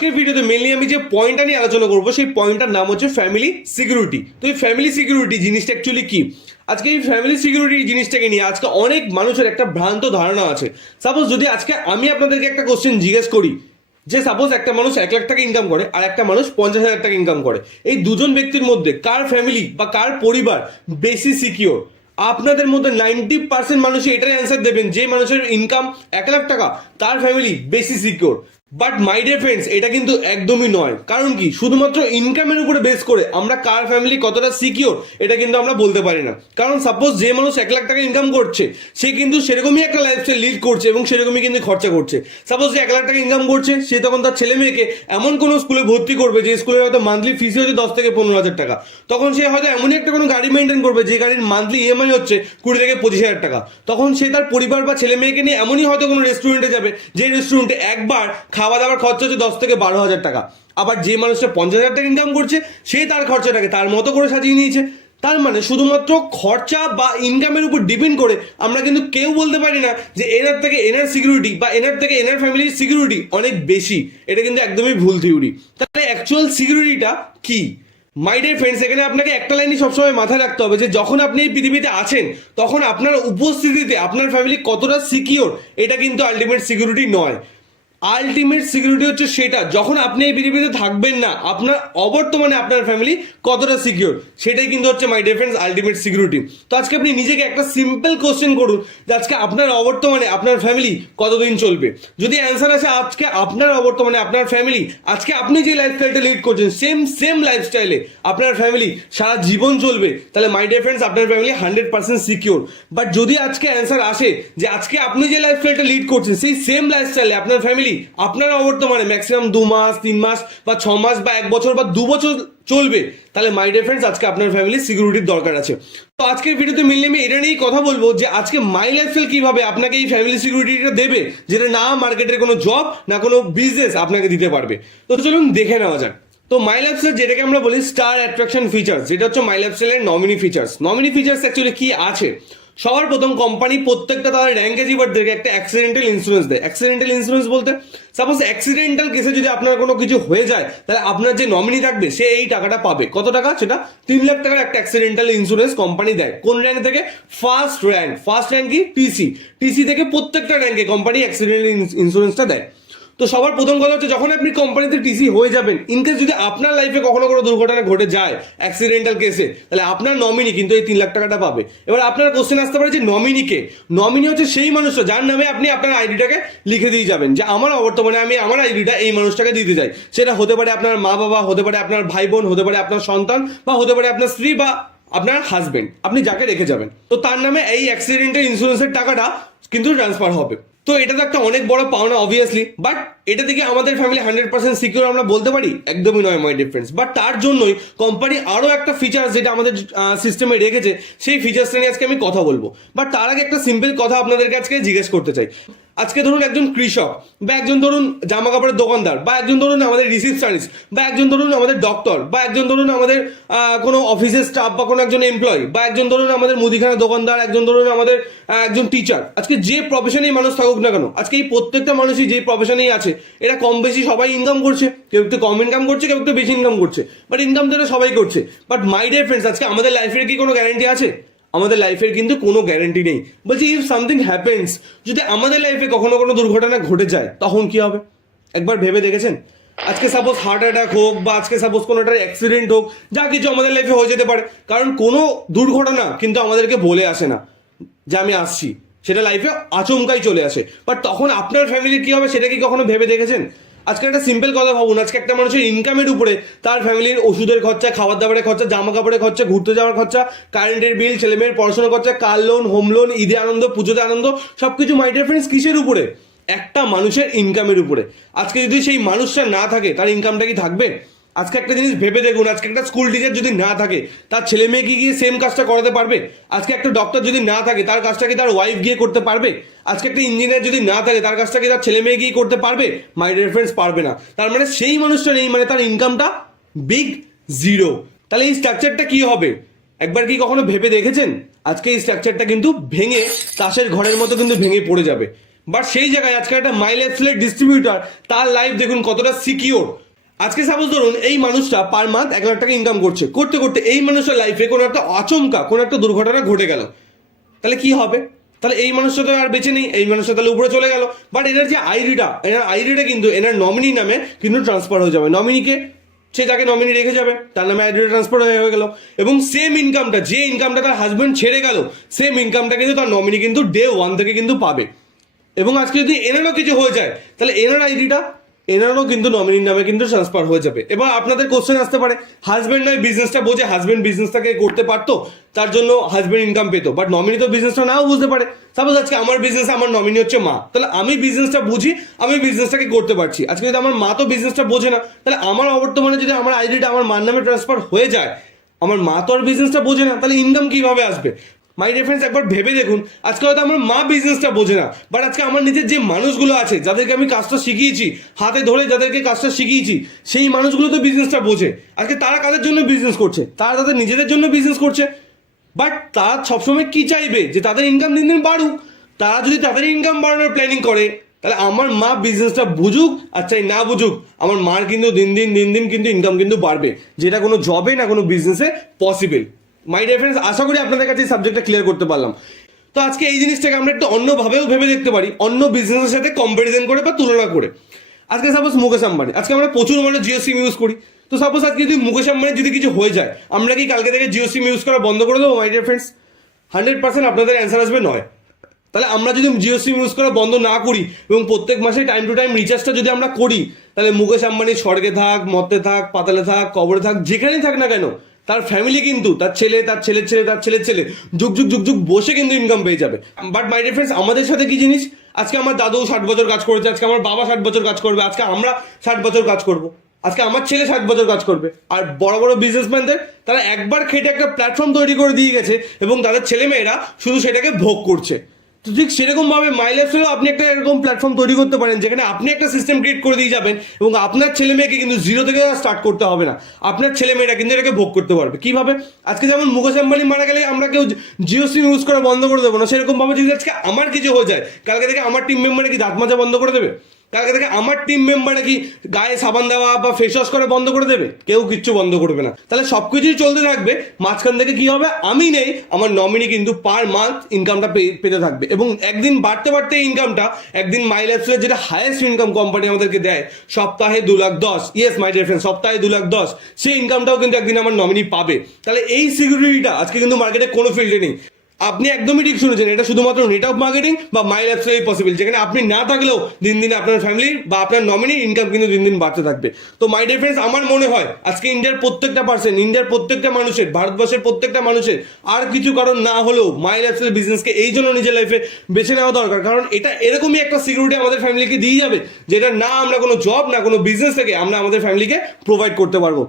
আজকের ভিডিওতে মেনলি আমি যে পয়েন্টটা নিয়ে আলোচনা করবো সেই পয়েন্টটার নাম হচ্ছে ফ্যামিলি সিকিউরিটি। তো এই ফ্যামিলি সিকিউরিটি জিনিসটা অ্যাকচুয়ালি কি? আজকে এই ফ্যামিলি সিকিউরিটি জিনিসটাকে নিয়ে আজকে অনেক মানুষের একটা ভ্রান্ত ধারণা আছে। সাপোজ যদি আজকে আমি আপনাদেরকে একটা কোশ্চেন জিজ্ঞেস করি যে সাপোজ একটা মানুষ 1 লাখ টাকা ইনকাম করে আর একটা মানুষ 50,000 টাকা ইনকাম করে, এই দুজন ব্যক্তির মধ্যে কার ফ্যামিলি বা কার পরিবার বেশি সিকিউর? আপনাদের মধ্যে 90% মানুষই এটাই অ্যান্সার দেবেন যে মানুষের ইনকাম 1 লাখ টাকা তার ফ্যামিলি বেশি secure. But my dear friends, এটা কিন্তু একদমই নয়। কারণ কি, শুধুমাত্র ইনকামের উপরে বেস করে আমরা কার ফ্যামিলি কতটা সিকিউর এটা কিন্তু আমরা বলতে পারি না। কারণ সাপোজ যে মানুষ 1 লাখ টাকা ইনকাম করছে সে কিন্তু সেরকমই একটা লাইফস্টাইল লিড করছে এবং সেরকমই কিন্তু খরচা করছে। সাপোজ যে 1 লাখ টাকা ইনকাম করছে সে তখন তার ছেলে মেয়েকে এমন কোনো স্কুলে ভর্তি করবে যে স্কুলের হয়তো মান্থলি ফিস হচ্ছে 10 থেকে 15,000 টাকা। তখন সে হয়তো এমনই একটা কোনো গাড়ি মেনটেন করবে যে গাড়ির মান্থলি ইএমআই হচ্ছে 20 থেকে 25,000 টাকা। তখন সে তার পরিবার বা ছেলে মেয়েকে নিয়ে এমনই হয়তো কোনো রেস্টুরেন্টে যাবে যে রেস্টুরেন্টে একবার খাওয়া দাওয়ার খরচা হচ্ছে 10 থেকে 12,000 টাকা। আবার যে মানুষটা 50,000 টাকা ইনকাম করছে সে তার খরচাটাকে তার মতো করে সাজিয়ে নিয়েছে। তার মানে শুধুমাত্র খরচা বা ইনকামের উপর ডিপেন্ড করে আমরা কিন্তু কেউ বলতে পারি না যে এনার থেকে এনার সিকিউরিটি বা এনার থেকে এনার ফ্যামিলির সিকিউরিটি অনেক বেশি। এটা কিন্তু একদমই ভুল থিওরি। তাহলে অ্যাকচুয়াল সিকিউরিটিটা কি? মাই ডিয়ার ফ্রেন্ডস, এখানে আপনাকে একটা লাইনই সবসময় মাথায় রাখতে হবে যে যখন আপনি এই পৃথিবীতে আছেন তখন আপনার উপস্থিতিতে আপনার ফ্যামিলি কতটা সিকিউর এটা কিন্তু আলটিমেট সিকিউরিটি নয়। আলটিমেট সিকিউরিটি হচ্ছে সেটা যখন আপনি এই পৃথিবীতে থাকবেন না, আপনার অবর্তমানে আপনার ফ্যামিলি কতটা সিকিউর সেটাই কিন্তু হচ্ছে my dear friends ultimate security. তো আজকে আপনি নিজেকে একটা সিম্পল কোশ্চেন করুন যে আজকে আপনার অবর্তমানে আপনার ফ্যামিলি কতদিন চলবে। যদি অ্যান্সার আসে আজকে আপনার অবর্তমানে আপনার ফ্যামিলি, আজকে আপনি যে লাইফস্টাইলটা লিড করছেন সেম লাইফস্টাইলে আপনার ফ্যামিলি সারা জীবন চলবে, তাহলে মাই ডিয়ার ফ্রেন্ডস আপনার ফ্যামিলি 100% সিকিউর। বাট যদি আজকে অ্যান্সার আসে যে আজকে আপনি যে লাইফস্টাইলটা লিড করছেন সেই সেম লাইফস্টাইলে আপনার ফ্যামিলি আপনার অবর্তমানে ম্যাক্সিমাম 2 মাস 3 মাস বা 6 মাস বা 1 বছর বা 2 বছর চলবে, তাহলে মাই ডিয়ার ফ্রেন্ডস আজকে আপনার ফ্যামিলি সিকিউরিটির দরকার আছে। তো আজকের ভিডিওতে মিললে আমি এটা নিয়েই কথা বলবো যে আজকে মাই লাইফস্টাইল কিভাবে আপনাকে এই ফ্যামিলি সিকিউরিটিটা দেবে, যেটা না মার্কেটের কোনো জব না কোনো বিজনেস আপনাকে দিতে পারবে। তো চলুন দেখে নেওয়া যাক। তো মাই লাইফস্টাইল যেটাকে আমরা বলি স্টার অ্যাট্রাকশন ফিচার্স, যেটা হচ্ছে মাই লাইফস্টাইলের nominee features. Nominee features actually কি আছে? সবার প্রথম কোম্পানি প্রত্যেকটা তাদের র্যাঙ্ক অ্যাচিভারদেরকে একটা অ্যাক্সিডেন্টাল ইন্স্যুরেন্স দেয়। অ্যাক্সিডেন্টাল ইন্স্যুরেন্স বলতে সাপোজ অ্যাক্সিডেন্টাল কেসে যদি আপনার কোনো কিছু হয়ে যায় তাহলে আপনার যে নমিনি থাকবে সে এই টাকাটা পাবে। কত টাকা? সেটা 3 লাখ টাকার একটা অ্যাক্সিডেন্টাল ইন্স্যুরেন্স কোম্পানি দেয়। কোন র্যাঙ্ক থেকে? ফার্স্ট র্যাঙ্ক কি? টিসি থেকে প্রত্যেকটা র্যাঙ্কে কোম্পানি অ্যাক্সিডেন্টাল ইন্স্যুরেন্সটা দেয়। তো সবার প্রথম কথা হচ্ছে যখন আপনি কোম্পানিতে টিসি হয়ে যাবেন, ইনকেস যদি আপনার লাইফে কখনো কোনো দুর্ঘটনা ঘটে যায় অ্যাক্সিডেন্টাল কেসে, তাহলে আপনার নমিনি কিন্তু এই 3 লাখ টাকাটা পাবে। এবার আপনার কোশ্চেন আসতে পারে যে নমিনি কে? নমিনি হচ্ছে সেই মানুষটা যার নামে আপনি আপনার আইডিটাকে লিখে দিয়ে যাবেন যে আমার বর্তমানে আমি আমার আইডিটা এই মানুষটাকে দিতে চাই। সেটা হতে পারে আপনার মা বাবা, হতে পারে আপনার ভাই বোন, হতে পারে আপনার সন্তান, বা হতে পারে আপনার স্ত্রী বা আপনার হাজবেন্ড, আপনি যাকে রেখে যাবেন। তো তার নামে এই অ্যাক্সিডেন্টাল ইন্স্যুরেন্সের টাকাটা কিন্তু ট্রান্সফার হবে। তো এটা তো একটা অনেক বড় পাওনা অবভিয়াসলি, বাট এটা থেকে আমাদের ফ্যামিলি 100% সিকিউর আমরা বলতে পারি? একদমই নয় মাই ডিয়ার ফ্রেন্ডস। বাট তার জন্যই কোম্পানি আরও একটা ফিচার্স যেটা আমাদের সিস্টেমে রেখেছে, সেই ফিচার্সটা নিয়ে আজকে আমি কথা বলবো। বাট তার আগে একটা সিম্পল কথা আপনাদেরকে আজকে জিজ্ঞেস করতে চাই। আজকে ধরুন একজন কৃষক, বা একজন ধরুন জামা কাপড়ের দোকানদার, বা একজন ধরুন আমাদের রিসিপশনিস্ট, বা একজন ধরুন আমাদের ডক্টর, বা একজন ধরুন আমাদের কোনো অফিসের স্টাফ বা কোনো একজন এমপ্লয়ি, বা একজন ধরুন আমাদের মুদিখানা দোকানদার, একজন ধরুন আমাদের একজন টিচার। আজকে যে প্রফেশনেই মানুষ থাকুক না কেন, আজকে এই প্রত্যেকটা মানুষই যে প্রফেশনেই আছে এরা কম বেশি সবাই ইনকাম করছে। কেউ একটু কম ইনকাম করছে, কেউ একটু বেশি ইনকাম করছে, বাট ইনকাম তো সবাই করছে। বাট মাই ডিয়ার ফ্রেন্ডস, আজকে আমাদের লাইফের কি কোনো গ্যারান্টি আছে? আমাদের লাইফের কিন্তু কোনো গ্যারান্টি নেই। বলছি ইফ সামথিং হ্যাপেন্স, যদি আমাদের লাইফে কখনো কোনো দুর্ঘটনা ঘটে যায় তখন কি হবে? একবার ভেবে দেখেছেন? আজকে সাপোজ হার্ট অ্যাটাক হোক, বা আজকে সাপোজ কোনো একটা অ্যাক্সিডেন্ট হোক, যা কিছু আমাদের লাইফে হয়ে যেতে পারে। কারণ কোনো দুর্ঘটনা কিন্তু আমাদেরকে বলে আসে না যে আমি আসছি, সেটা লাইফে আচমকাই চলে আসে। বাট তখন আপনার ফ্যামিলির কি হবে সেটা কি কখনো ভেবে দেখেছেন? আজকে একটা সিম্পল কথা ভাবুন, আজকে একটা মানুষের ইনকামের উপরে তার ফ্যামিলির ওষুধের খরচা, খাবার দাবারের খরচা, জামা কাপড়ের খরচা, ঘুরতে যাওয়ার খরচা, কারেন্টের বিল, ছেলেমেয়ের পড়াশোনা খরচা, কার লোন, হোম লোন, ঈদে আনন্দ, পুজোতে আনন্দ, সবকিছু মাই ডিয়ার ফ্রেন্ডস কিসের উপরে? একটা মানুষের ইনকামের উপরে। আজকে যদি সেই মানুষটা না থাকে তার ইনকামটা কি থাকবে? আজকে একটা জিনিস ভেবে দেখুন, আজকে একটা স্কুল টিচার যদি না থাকে তার ছেলে মেয়ে কি গিয়ে সেম কাজটা করাতে পারবে? আজকে একটা ডক্টর যদি না থাকে তার কাজটা কি তার ওয়াইফ গিয়ে করতে পারবে? আজকে একটা ইঞ্জিনিয়ার যদি না থাকে তার কাজটা কি তার ছেলে মেয়ে গিয়ে করতে পারবে? মাই ডিয়ার ফ্রেন্ডস পারবে না। তার মানে সেই মানুষটা নেই, মানে তার ইনকামটা বিগ জিরো। তাহলে এই স্ট্রাকচারটা কি হবে? একবার কি কখনো ভেবে দেখেছেন? আজকে এই স্ট্রাকচারটা কিন্তু ভেঙে তাসের ঘরের মতো কিন্তু ভেঙে পড়ে যাবে। বাট সেই জায়গায় আজকে একটা মাই লাইফস্টাইল ডিস্ট্রিবিউটার, তার লাইফ দেখুন কতটা সিকিওর। আজকে সাপোজ ধরুন এই মানুষটা পার মান্থ 1 লাখ টাকা ইনকাম করছে, করতে করতে এই মানুষটার লাইফে কোনো একটা আচমকা কোনো একটা দুর্ঘটনা ঘটে গেল, তাহলে কি হবে? তাহলে এই মানুষটা তো আর বেঁচে নেই, এই মানুষটা তাহলে উপরে চলে গেল। বাট এনার যে আইডিটা কিন্তু এনার নমিনি নামে কিন্তু ট্রান্সফার হয়ে যাবে। নমিনিকে সে যাকে নমিনি রেখে যাবে তার নামে আইডিটা ট্রান্সফার হয়ে গেল, এবং সেম ইনকামটা, যে ইনকামটা তার হাজব্যান্ড ছেড়ে গেল, সেম ইনকামটা কিন্তু তার নমিনি কিন্তু ডে 1 থেকে কিন্তু পাবে। এবং আজকে যদি এনারও কিছু হয়ে যায় তাহলে এনার আইডিটা এনারও কিন্তু নমিনির নামে কিন্তু ট্রান্সফার হয়ে যাবে। এবার আপনাদের কোশ্চেন আসতে পারে, হাজব্যান্ড নয় বিজনেসটা বোঝে, হাজব্যান্ড বিজনেসটাকে করতে পারতো, তার জন্য হাজব্যান্ড ইনকাম পেতো, বাট নমিনি তো বিজনেসটা নাও বুঝতে পারে। সাপোজ আজকে আমার বিজনেস, আমার নমিনি হচ্ছে মা, তাহলে আমি বিজনেসটা বুঝি, আমি বিজনেসটাকে করতে পারছি। আজকে যদি আমার মা তো বিজনেসটা বোঝে না, তাহলে আমার অবর্তমানে যদি আমার আইডিটা আমার মার নামে ট্রান্সফার হয়ে যায়, আমার মা তো আর বিজনেসটা বোঝে না, তাহলে ইনকাম কিভাবে আসবে? মাই রেফারেন্স একবার ভেবে দেখুন, আজকে হয়তো আমার মা বিজনেসটা বোঝে না, বাট আজকে আমার নিজের যে মানুষগুলো আছে যাদেরকে আমি কাজটা শিখিয়েছি, হাতে ধরে যাদেরকে কাজটা শিখিয়েছি, সেই মানুষগুলো তো বিজনেসটা বোঝে। আজকে তারা কাদের জন্য বিজনেস করছে? তারা তাদের নিজেদের জন্য বিজনেস করছে। বাট তারা সবসময় কি চাইবে? যে তাদের ইনকাম দিন দিন বাড়ুক। তারা যদি তাদের ইনকাম বাড়ানোর প্ল্যানিং করে, তাহলে আমার মা বিজনেসটা বুঝুক আর চাই না বুঝুক, আমার মার কিন্তু দিন দিন কিন্তু ইনকাম কিন্তু বাড়বে, যেটা কোনো জবে না কোনো বিজনেসে পসিবল। মাই ডিয়ার ফ্রেন্ডস, আশা করি আপনাদের কাছে এই সাবজেক্টটা ক্লিয়ার করতে পারলাম। তো আজকে এই জিনিসটাকে আমরা একটু অন্যভাবেও ভেবে দেখতে পারি, অন্য বিজনেসের সাথে কম্পারিজন করে বা তুলনা করে। আজকে সাপোজ মুকেশ আম্বানি, আজকে আমরা প্রচুর মানুষ জিও সিম ইউজ করি। তো সাপোজ আজকে যদি মুকেশ আম্বানির যদি কিছু হয়ে যায়, আমরা কি কালকে থেকে জিও সিম ইউজ করা বন্ধ করে দেবো? মাই ডিয়ার ফ্রেন্ডস, 100% আপনাদের অ্যান্সার আসবে নয়। তাহলে আমরা যদি জিও সিম ইউজ করা বন্ধ না করি এবং প্রত্যেক মাসে টাইম টু টাইম রিচার্জটা যদি আমরা করি, তাহলে মুকেশ আম্বানি স্বর্গে থাক, মর্তে থাক, পাতালে থাক, কবরে থাক, যেখানেই থাক না কেন, তার ফ্যামিলি কিন্তু তার ছেলে, তার ছেলের ছেলে, তার ছেলের ছেলে যুগ যুগ যুগ যুগ বসে কিন্তু ইনকাম পেয়ে যাবে। বাট মাই ডিয়ার ফ্রেন্ডস, আমাদের সাথে কি জিনিস, আজকে আমার দাদু 60 বছর কাজ করেছে, আজকে আমার বাবা 60 বছর কাজ করবে, আজকে আমরা 60 বছর কাজ করব, আজকে আমার ছেলে 60 বছর কাজ করবে। আর বড় বড় বিজনেসম্যানদের, তারা একবার খেটে একটা প্ল্যাটফর্ম তৈরি করে দিয়ে গেছে এবং তাদের ছেলেমেয়েরা শুধু সেটাকে ভোগ করছে। তো ঠিক সেরকমভাবে মাই লাইফস্টাইলেও আপনি একটা এরকম প্ল্যাটফর্ম তৈরি করতে পারেন, যেখানে আপনি একটা সিস্টেম ক্রিয়েট করে দিয়ে যাবেন এবং আপনার ছেলে মেয়েকে কিন্তু জিরো থেকে স্টার্ট করতে হবে না, আপনার ছেলে মেয়েরা কিন্তু এটাকে ভোগ করতে পারবে। কিভাবে? আজকে যেমন মুকেশ আম্বানি মারা গেলে আমরা কেউ জিও সিম ইউজ করা বন্ধ করে দেবো না, সেরকমভাবে যদি আজকে আমার কিছু হয়ে যায়, কালকে থেকে আমার টিম মেম্বারে কি দাঁত মাজা বন্ধ করে দেবে? কালকে থেকে আমার টিম মেম্বারে কি গায়ে সাবান দেওয়া বা ফেস ওয়াশ করে বন্ধ করে দেবে? কেউ কিচ্ছু বন্ধ করবে না। তাহলে সবকিছুই চলতে থাকবে, মাঝখান থেকে কি হবে? আমি নেই, আমার নমিনি কিন্তু পার মান্থ ইনকামটা পেতে থাকবে, এবং একদিন বাড়তে বাড়তে ইনকামটা, একদিন মাই লাইফস্টাইলের যেটা হাইয়েস্ট ইনকাম কোম্পানি আমাদেরকে দেয়, সপ্তাহে 2,10,000, ইয়েস মাই ডিয়ার ফ্রেন্ড, সপ্তাহে 2,10,000, সেই ইনকামটাও কিন্তু একদিন আমার নমিনি পাবে। তাহলে এই সিকিউরিটিটা আজকে কিন্তু মার্কেটে কোনো ফিল্ডে নেই। আপনি একদমই ঠিক শুনেছেন, এটা শুধুমাত্র নেটওয়ার্ক মার্কেটিং বা মাই লাইফস্টাইল পসিবল, যেখানে আপনি না থাকলেও দিন দিন আপনার ফ্যামিলির বা আপনার নমিনির ইনকাম কিন্তু দিন দিন বাড়তে থাকবে। তো মাই ডিয়ার ফ্রেন্ডস, আমার মনে হয় আজকে ইন্ডিয়ার প্রত্যেকটা পার্সন, ইন্ডিয়ার প্রত্যেকটা মানুষের, ভারতবর্ষের প্রত্যেকটা মানুষের আর কিছু কারণ না হলেও মাই লাইফস্টাইল বিজনেসকে এই জন্য নিজের লাইফে বেছে নেওয়া দরকার, কারণ এটা এরকমই একটা সিকিউরিটি আমাদের ফ্যামিলিকে দিয়ে যাবে, যেটা না আমরা কোনো জব না কোনো বিজনেস থেকে আমরা আমাদের ফ্যামিলিকে প্রোভাইড করতে পারবো।